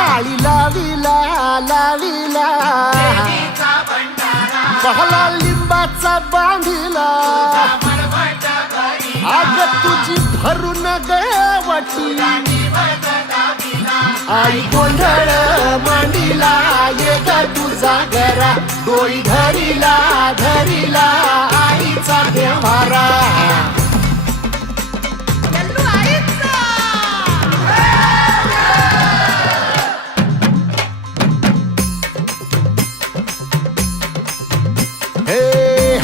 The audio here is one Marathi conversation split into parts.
आळी लाविला लाविला बहला लिंबाचा बांधिला आग तुझी भरून गवटी आई गोंधळ मांडीला ये ग तुझा घरा डोई धरीला धरीला आईचा देवारा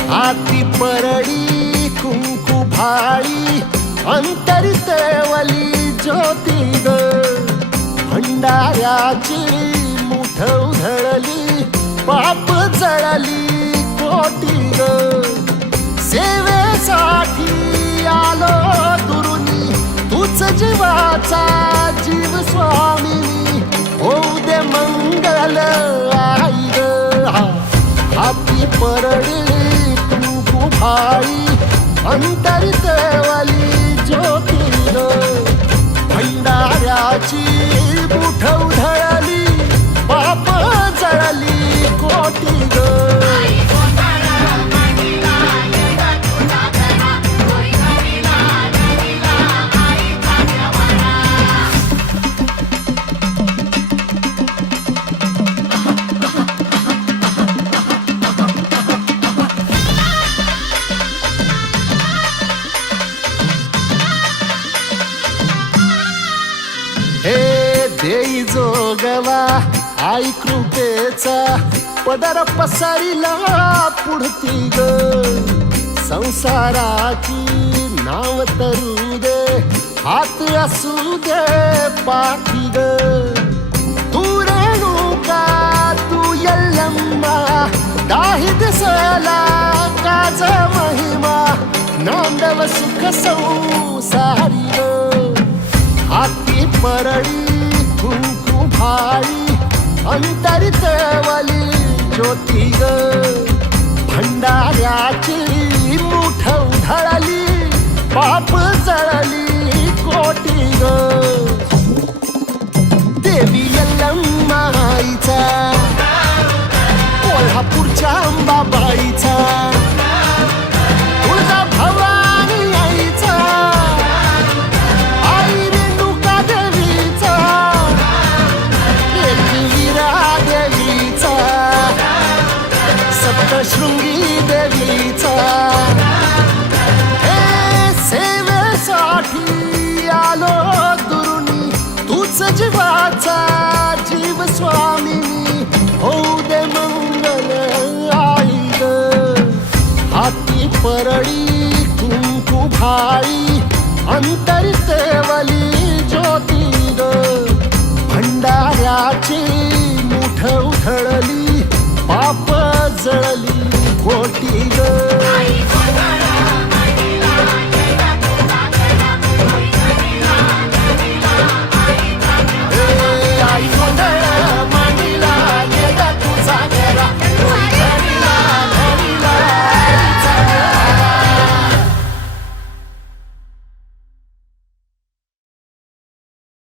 हाती परडी कुंकू भाळी अंतरितवली ज्योती ग भंडाऱ्याची मुठ उधळली पाप जळली कोटी ग सेवेसाठी आलो दुरुनी तूच जीवाचा जीव स्वामिनी होऊ दे मंगल आई ग हाती परडी भाई अंतरितवली ज्योती भंडाऱ्याची मुठ उधळली पाप जळली कोटी ग देई जोगवा आई कृपेचा पदर पसरिला पुढती ग संसाराची नाव तरू दे हात असू दे पाठी ग तू रेणुका तू यल्लम्मा दाही दिसला काज महिमा नांदव सुख संसारी ग हाती परडी कुंकू भाळी अंतरितवली ज्योती ग भंडाऱ्याची मुठ उधळली पाप जळली कोटी ग देवी यल्लम्मा आईचा कोल्हापूरच्या अंबाबाईचा तुळजा भवानी आईचा शृंगी देवीचा हे सेवेसाठी आलो दुरुनी तूच जीवाचा जीव स्वामिनी होऊ दे मंगल आई ग हाती परडी कुंकू भाळी अंतरितवली